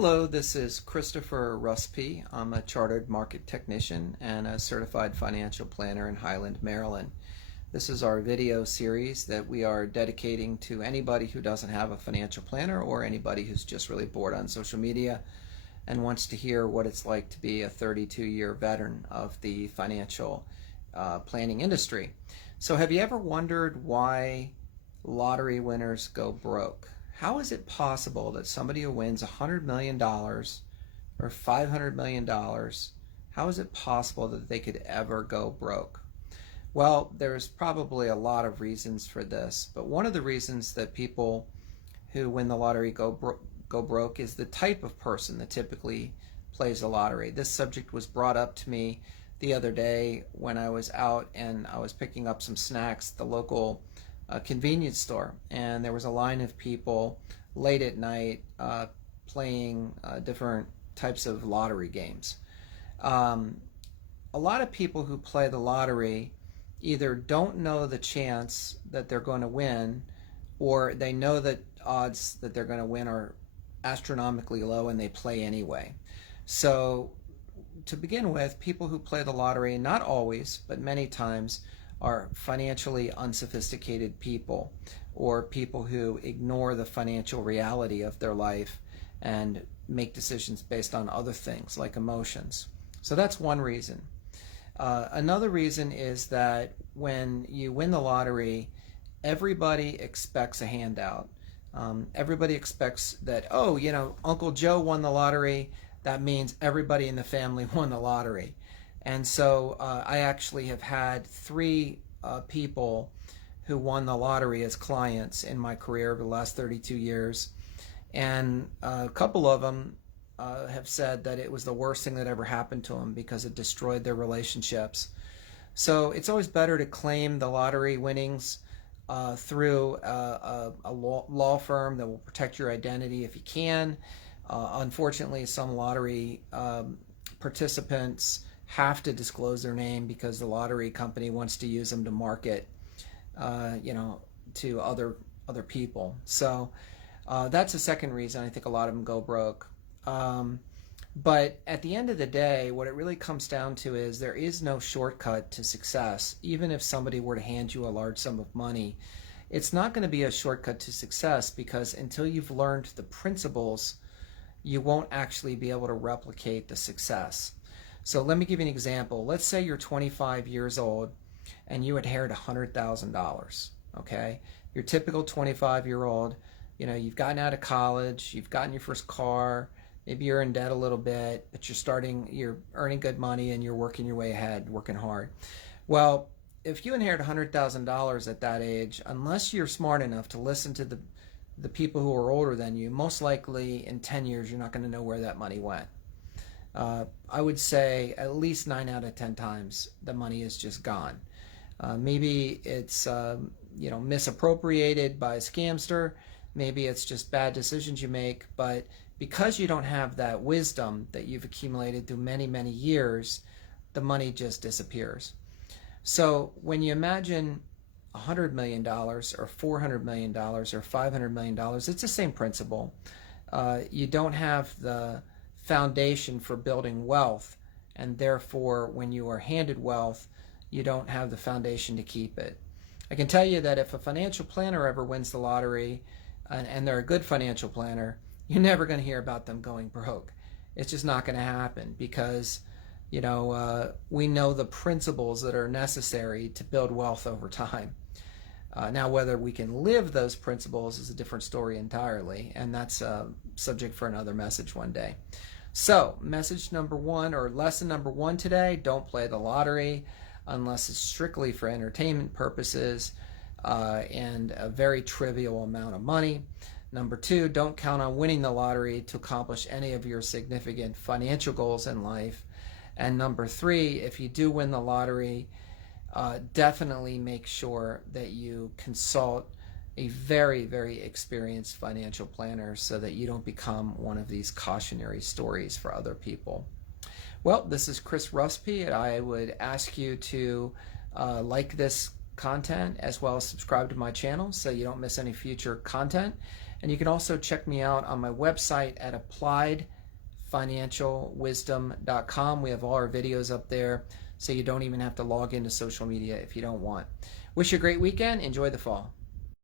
Hello, this is Christopher Ruspe. I'm a chartered market technician and a certified financial planner in Highland, Maryland. This is our video series that we are dedicating to anybody who doesn't have a financial planner or anybody who's just really bored on social media and wants to hear what it's like to be a 32-year veteran of the financial planning industry. So have you ever wondered why lottery winners go broke? How is it possible that somebody who wins $100 million or $500 million, how is it possible that they could ever go broke? Well, there's probably a lot of reasons for this, but one of the reasons that people who win the lottery go broke is the type of person that typically plays the lottery. This subject was brought up to me the other day when I was out and I was picking up some snacks at the local convenience store, and there was a line of people late at night playing different types of lottery games. A lot of people who play the lottery either don't know the chance that they're going to win, or they know that odds that they're going to win are astronomically low and they play anyway. So to begin with, people who play the lottery, not always, but many times, are financially unsophisticated people, or people who ignore the financial reality of their life and make decisions based on other things like emotions. So that's one reason. Another reason is that when you win the lottery, everybody expects a handout. Everybody expects that, oh, Uncle Joe won the lottery, that means everybody in the family won the lottery. And so I actually have had three people who won the lottery as clients in my career over the last 32 years. And a couple of them have said that it was the worst thing that ever happened to them because it destroyed their relationships. So it's always better to claim the lottery winnings through a law firm that will protect your identity if you can. Unfortunately, some lottery participants have to disclose their name because the lottery company wants to use them to market, to other people. So that's the second reason I think a lot of them go broke. But at the end of the day, what it really comes down to is there is no shortcut to success. Even if somebody were to hand you a large sum of money, it's not going to be a shortcut to success, because until you've learned the principles, you won't actually be able to replicate the success. So let me give you an example. Let's say you're 25 years old and you inherit $100,000, okay? Your typical 25-year-old, you've gotten out of college, you've gotten your first car, maybe you're in debt a little bit, but you're earning good money and you're working your way ahead, working hard. Well, if you inherit $100,000 at that age, unless you're smart enough to listen to the people who are older than you, most likely in 10 years you're not going to know where that money went. I would say at least 9 out of 10 times the money is just gone. Maybe it's misappropriated by a scamster. Maybe it's just bad decisions you make. But because you don't have that wisdom that you've accumulated through many, many years, the money just disappears. So when you imagine $100 million or $400 million or $500 million, it's the same principle. You don't have the foundation for building wealth, and therefore when you are handed wealth, you don't have the foundation to keep it. I can tell you that if a financial planner ever wins the lottery, and they're a good financial planner, you're never going to hear about them going broke. It's just not going to happen, because we know the principles that are necessary to build wealth over time. Now, whether we can live those principles is a different story entirely, and that's a subject for another message one day. So, message number one, or lesson number one today: don't play the lottery unless it's strictly for entertainment purposes and a very trivial amount of money. Number two, don't count on winning the lottery to accomplish any of your significant financial goals in life. And number three, if you do win the lottery, definitely make sure that you consult a very, very experienced financial planner so that you don't become one of these cautionary stories for other people. Well, this is Chris Ruspe, and I would ask you to like this content as well as subscribe to my channel so you don't miss any future content. And you can also check me out on my website at appliedfinancialwisdom.com. We have all our videos up there, so you don't even have to log into social media if you don't want. Wish you a great weekend. Enjoy the fall.